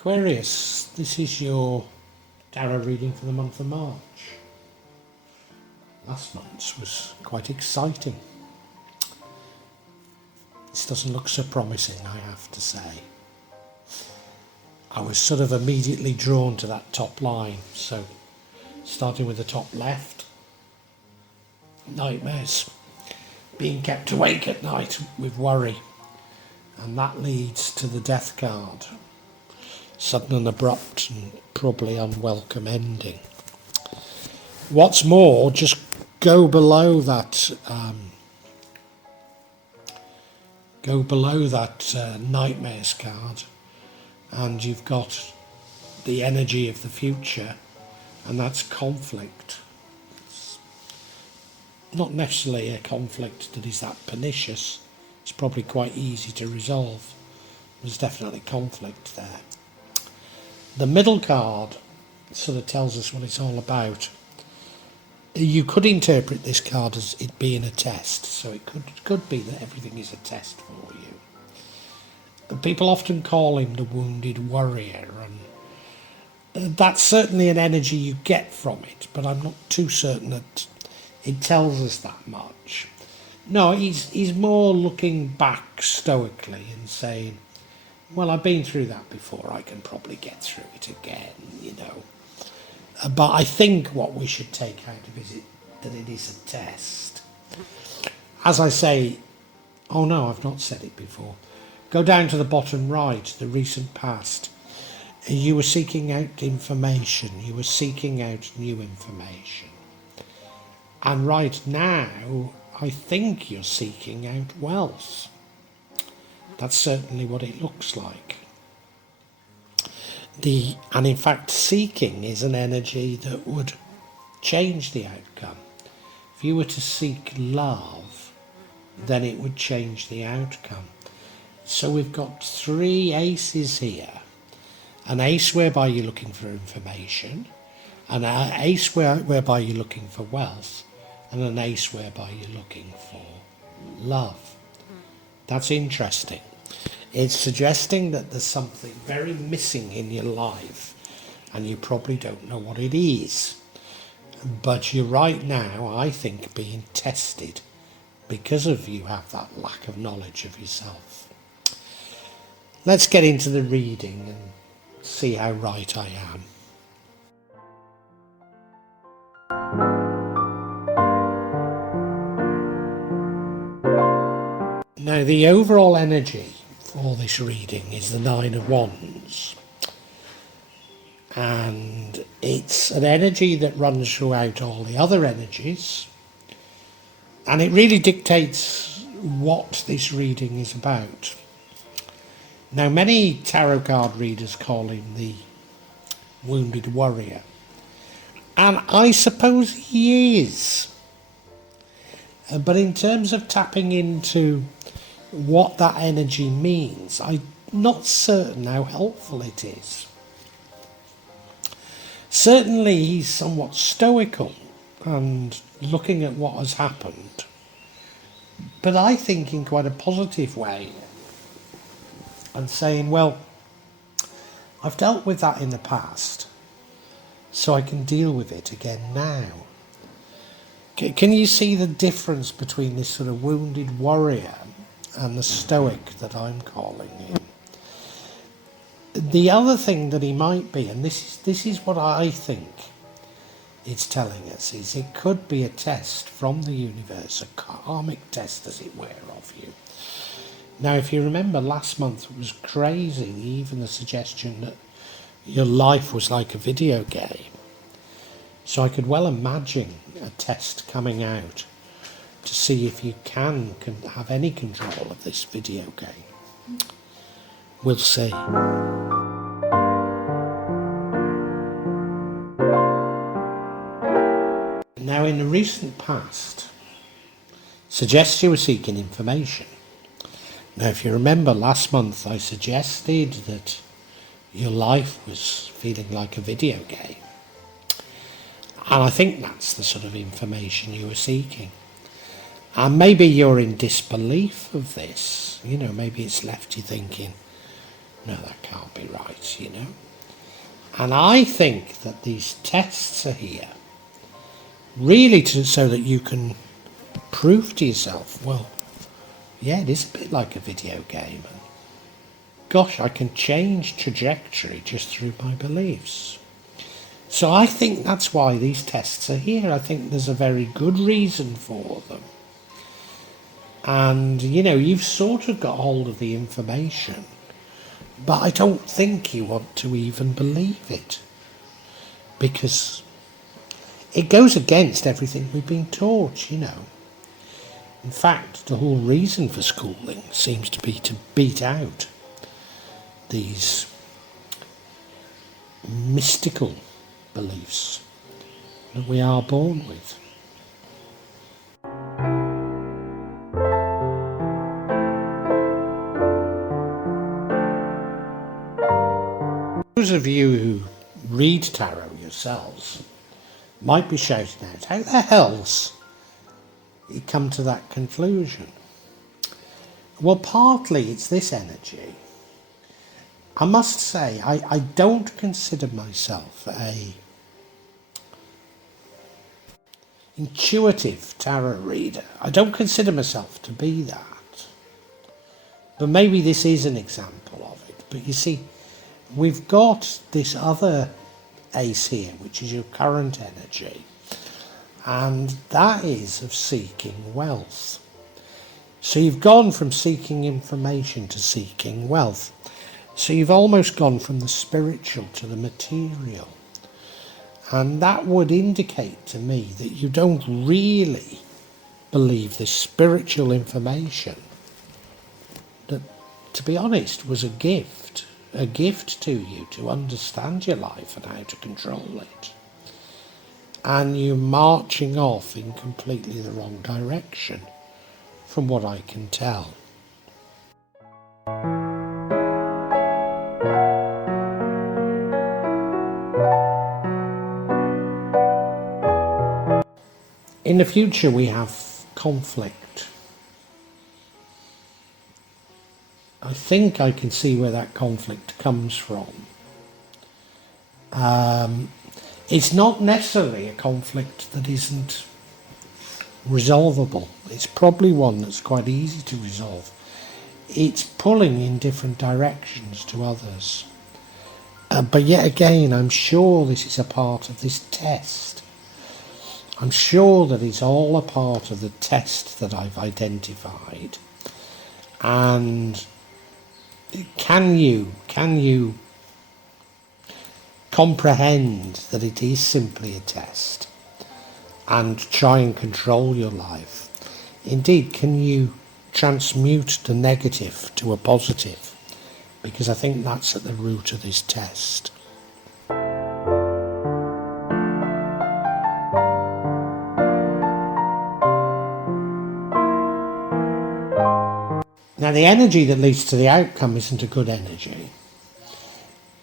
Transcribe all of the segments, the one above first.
Aquarius, this is your tarot reading for the month of March. Last month's was quite exciting. This doesn't look so promising, I have to say. I was sort of immediately drawn to that top line, so starting with the top left, nightmares, being kept awake at night with worry, and that leads to the death card. Sudden and abrupt and probably unwelcome ending. What's more, just go below that nightmares card, and you've got the energy of the future, and that's conflict. It's not necessarily a conflict that is that pernicious. It's probably quite easy to resolve. There's definitely conflict there. The middle card sort of tells us what it's all about. You could interpret this card as it being a test, so it could be that everything is a test for you. People often call him the wounded warrior, and that's certainly an energy you get from it, but I'm not too certain that it tells us that much. No, he's more looking back stoically and saying, well, I've been through that before, I can probably get through it again, you know. But I think what we should take out of it is that it is a test. As I say, oh no, I've not said it before. Go down to the bottom right, the recent past. You were seeking out information, you were seeking out new information. And right now, I think you're seeking out wealth. That's certainly what it looks like. And in fact, seeking is an energy that would change the outcome. If you were to seek love, then it would change the outcome. So we've got three aces here. An ace whereby you're looking for information, an ace whereby you're looking for wealth, and an ace whereby you're looking for love. That's interesting. It's suggesting that there's something very missing in your life and you probably don't know what it is. But you're right now, I think, being tested because of you have that lack of knowledge of yourself. Let's get into the reading and see how right I am. Now, the overall energy for this reading is the Nine of Wands, and it's an energy that runs throughout all the other energies, and it really dictates what this reading is about. Now, many tarot card readers call him the wounded warrior, and I suppose he is, but in terms of tapping into what that energy means, I'm not certain how helpful it is. Certainly he's somewhat stoical and looking at what has happened, but I think in quite a positive way, and saying, well, I've dealt with that in the past, so I can deal with it again now. Can you see the difference between this sort of wounded warrior and the stoic that I'm calling him? The other thing that he might be, and this is what I think it's telling us, is it could be a test from the universe, a karmic test, as it were, of you. Now, if you remember, last month it was crazy, even the suggestion that your life was like a video game. So I could well imagine a test coming out to see if you can have any control of this video game. We'll see. Now, in the recent past, suggests you were seeking information. Now, if you remember, last month I suggested that your life was feeling like a video game. And I think that's the sort of information you were seeking. And maybe you're in disbelief of this. You know, maybe it's left you thinking, no, that can't be right, you know. And I think that these tests are here really so that you can prove to yourself, well, yeah, it is a bit like a video game. And gosh, I can change trajectory just through my beliefs. So I think that's why these tests are here. I think there's a very good reason for them. And, you know, you've sort of got hold of the information, but I don't think you want to even believe it, because it goes against everything we've been taught, you know. In fact, the whole reason for schooling seems to be to beat out these mystical beliefs that we are born with. Those of you who read tarot yourselves might be shouting out, how the hell's you come to that conclusion? Well, partly it's this energy. I must say, I don't consider myself a intuitive tarot reader. I don't consider myself to be that. But maybe this is an example of it. But you see, we've got this other ace here, which is your current energy. And that is of seeking wealth. So you've gone from seeking information to seeking wealth. So you've almost gone from the spiritual to the material. And that would indicate to me that you don't really believe this spiritual information that, to be honest, was a gift to you to understand your life and how to control it. And you're marching off in completely the wrong direction, from what I can tell. In the future we have conflict. I think I can see where that conflict comes from. It's not necessarily a conflict that isn't resolvable. It's probably one that's quite easy to resolve. It's pulling in different directions to others. But yet again, I'm sure this is a part of this test. I'm sure that it's all a part of the test that I've identified. And can you comprehend that it is simply a test and try and control your life? Indeed, can you transmute the negative to a positive? Because I think that's at the root of this test. Now, the energy that leads to the outcome isn't a good energy.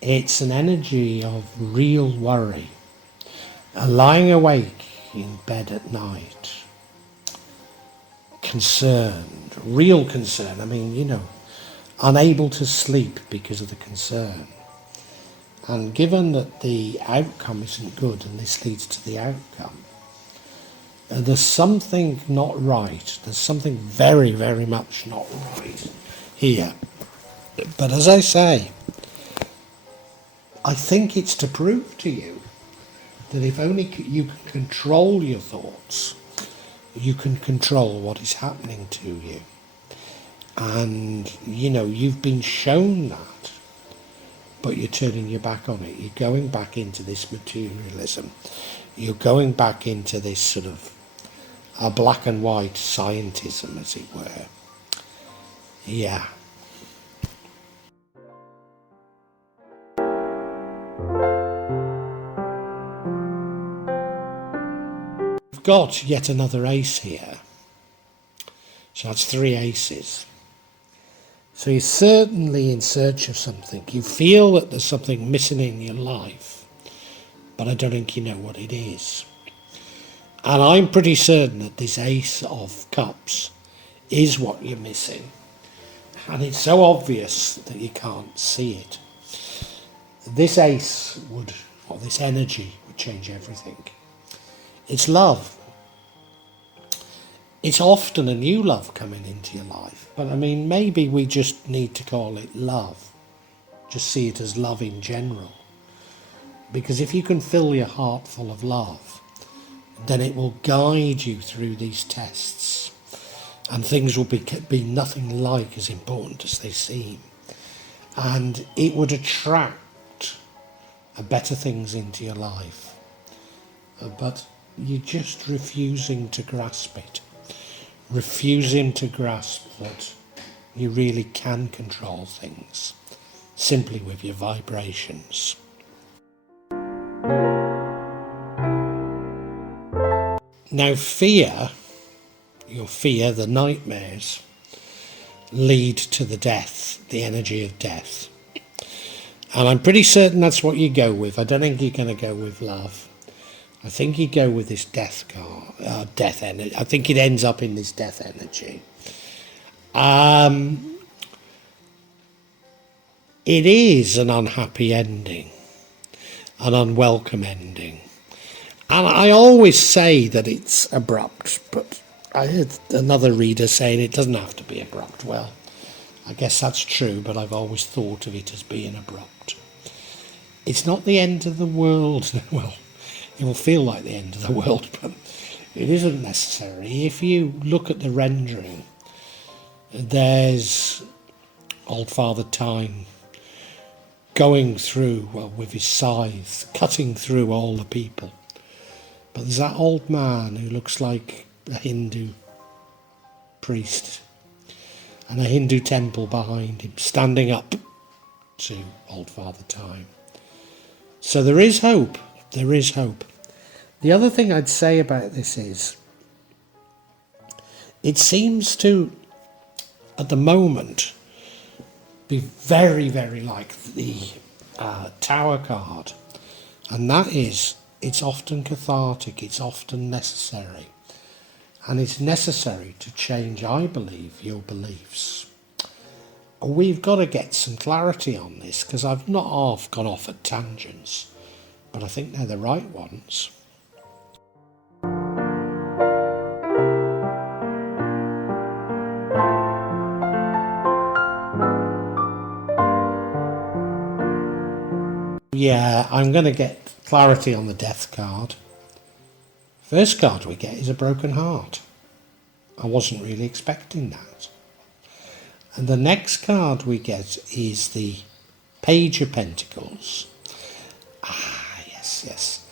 It's an energy of real worry, lying awake in bed at night, concerned, real concern. I mean, you know, unable to sleep because of the concern. And given that the outcome isn't good and this leads to the outcome, there's something not right. There's something very, very much not right here. But as I say, I think it's to prove to you that if only you can control your thoughts, you can control what is happening to you. And, you know, you've been shown that, but you're turning your back on it. You're going back into this materialism. You're going back into this sort of a black and white scientism, as it were. Yeah. We've got yet another ace here. So that's 3 aces. So you're certainly in search of something. You feel that there's something missing in your life, but I don't think you know what it is. And I'm pretty certain that this Ace of Cups is what you're missing. and it's so obvious that you can't see it. This ace would, or this energy would change everything. It's love. It's often a new love coming into your life, but I mean, maybe we just need to call it love. Just see it as love in general. Because if you can fill your heart full of love, then it will guide you through these tests, and things will be nothing like as important as they seem. And it would attract better things into your life. But you're just refusing to grasp it. Refusing to grasp that you really can control things simply with your vibrations. Now fear, your fear, the nightmares, lead to the death, the energy of death. And I'm pretty certain that's what you go with. I don't think you're going to go with love. I think you go with this death card, death energy. I think it ends up in this death energy. It is an unhappy ending, an unwelcome ending. And I always say that it's abrupt, but I heard another reader saying it doesn't have to be abrupt. Well, I guess that's true, but I've always thought of it as being abrupt. It's not the end of the world. Well, it will feel like the end of the world, but it isn't necessary. If you look at the rendering, there's old Father Time going through, well, with his scythe, cutting through all the people. But there's that old man who looks like a Hindu priest, and a Hindu temple behind him, standing up to old Father Time. So there is hope. There is hope. The other thing I'd say about this is, it seems to, at the moment, be very, very like the Tower card. And that is, it's often cathartic, it's often necessary. And it's necessary to change, I believe, your beliefs. We've got to get some clarity on this, because I've not half gone off at tangents, but I think they're the right ones. Yeah, I'm going to get clarity on the death card. First card we get is a broken heart. I wasn't really expecting that. And the next card we get is the Page of Pentacles. Ah, yes, yes.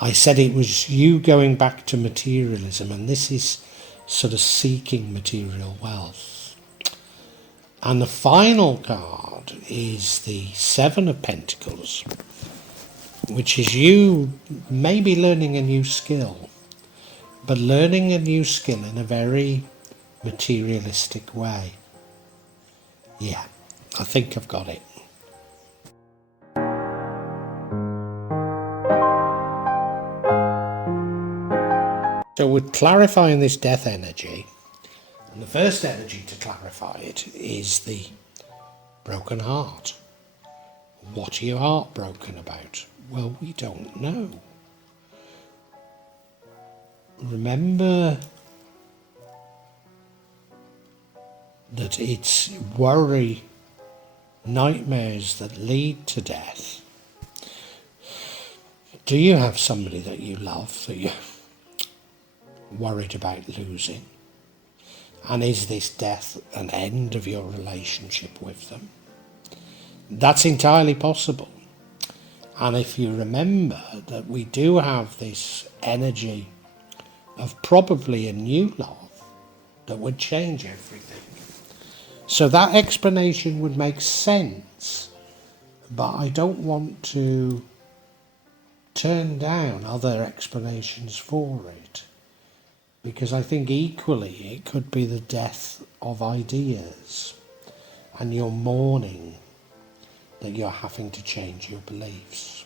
I said it was you going back to materialism, and this is sort of seeking material wealth. And the final card is the Seven of Pentacles, which is you maybe learning a new skill, but learning a new skill in a very materialistic way. Yeah, I think I've got it. So we're clarifying this death energy, and the first energy to clarify it is the broken heart. What are you heartbroken about? Well, we don't know. Remember that it's worry, nightmares that lead to death. Do you have somebody that you love that you're worried about losing? And is this death an end of your relationship with them? That's entirely possible. And if you remember that we do have this energy of probably a new love that would change everything. So that explanation would make sense, but I don't want to turn down other explanations for it, because I think equally it could be the death of ideas and you're mourning that you're having to change your beliefs.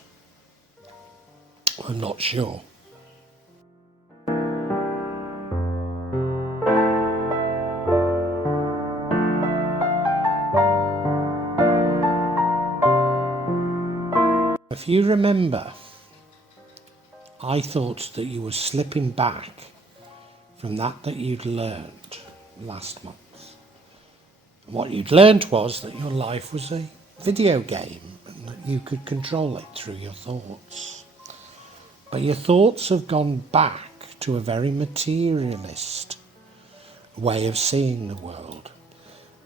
I'm not sure. if you remember, I thought that you were slipping back from that you'd learned last month. And what you'd learned was that your life was a video game and that you could control it through your thoughts. But your thoughts have gone back to a very materialist way of seeing the world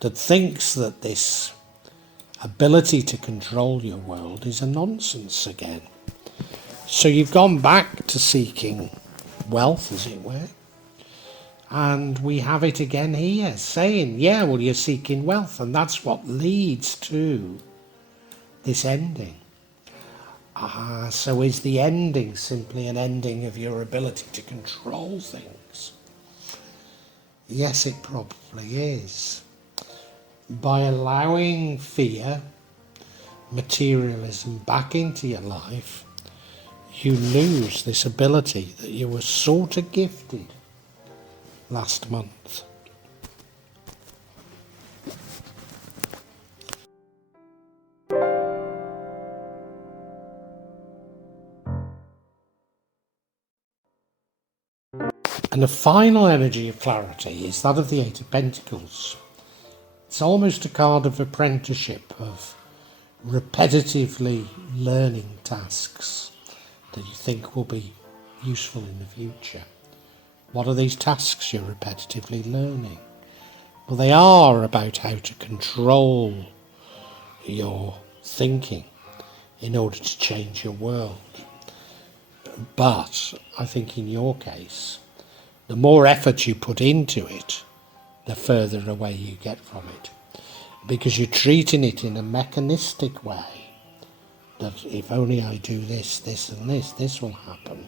that thinks that this ability to control your world is a nonsense again. So you've gone back to seeking wealth, as it were, and we have it again here, saying, yeah, well, you're seeking wealth, and that's what leads to this ending. So is the ending simply an ending of your ability to control things? Yes, it probably is. By allowing fear, materialism back into your life, you lose this ability that you were sort of gifted last month. And the final energy of clarity is that of the Eight of Pentacles. It's almost a card of apprenticeship, of repetitively learning tasks that you think will be useful in the future. What are these tasks you're repetitively learning? Well, they are about how to control your thinking in order to change your world. But I think in your case, the more effort you put into it, the further away you get from it. Because you're treating it in a mechanistic way, that if only I do this, this and this will happen,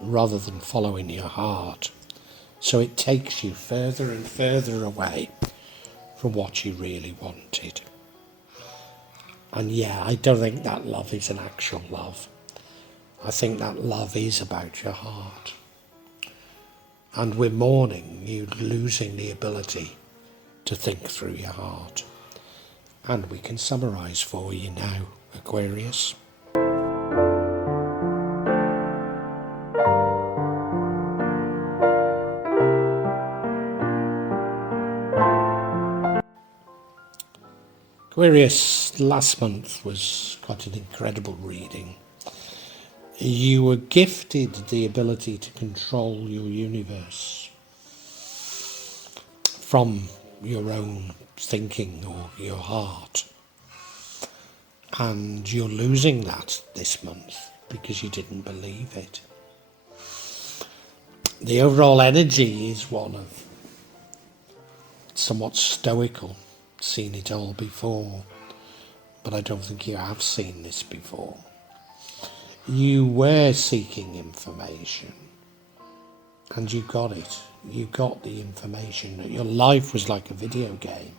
rather than following your heart. So it takes you further and further away from what you really wanted. And yeah, I don't think that love is an actual love. I think that love is about your heart. And we're mourning you losing the ability to think through your heart. And we can summarise for you now, Aquarius. Aquarius, last month was quite an incredible reading. You were gifted the ability to control your universe from your own thinking or your heart. And you're losing that this month because you didn't believe it. The overall energy is one of somewhat stoical, seen it all before, but I don't think you have seen this before. You were seeking information and you got it. You got the information that your life was like a video game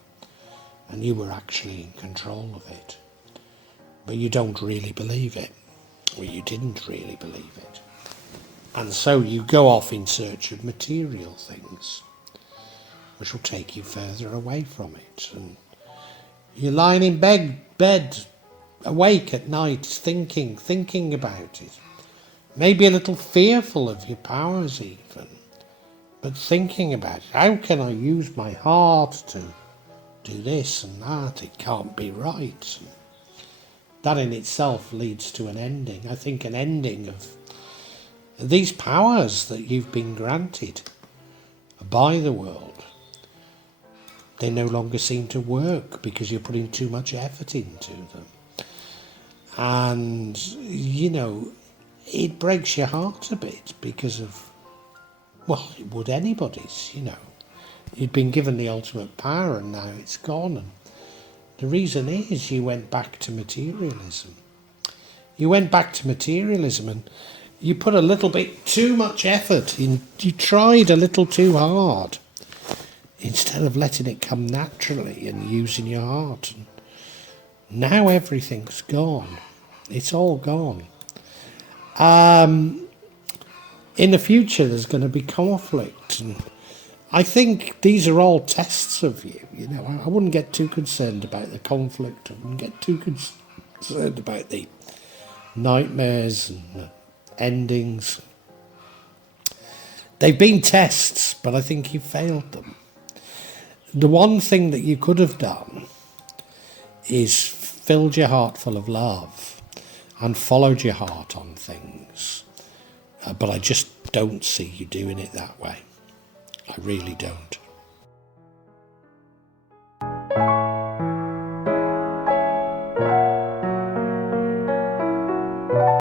and you were actually in control of it. But you don't really believe it, or you didn't really believe it. And so you go off in search of material things, which will take you further away from it. And you're lying in bed awake at night, thinking about it. Maybe a little fearful of your powers even, but thinking about it. How can I use my heart to do this and that? It can't be right. That in itself leads to an ending. I think an ending of these powers that you've been granted by the world. They no longer seem to work because you're putting too much effort into them. And, you know, it breaks your heart a bit because of, well, it would anybody's, you know. You'd been given the ultimate power and now it's gone. And the reason is you went back to materialism. You went back to materialism and you put a little bit too much effort in. You tried a little too hard instead of letting it come naturally and using your heart. And now everything's gone. It's all gone. In the future, there's going to be conflict. And I think these are all tests of you. You know, I wouldn't get too concerned about the conflict. I wouldn't get too concerned about the nightmares and endings. They've been tests, but I think you failed them. The one thing that you could have done is filled your heart full of love and followed your heart on things. But I just don't see you doing it that way. I really don't.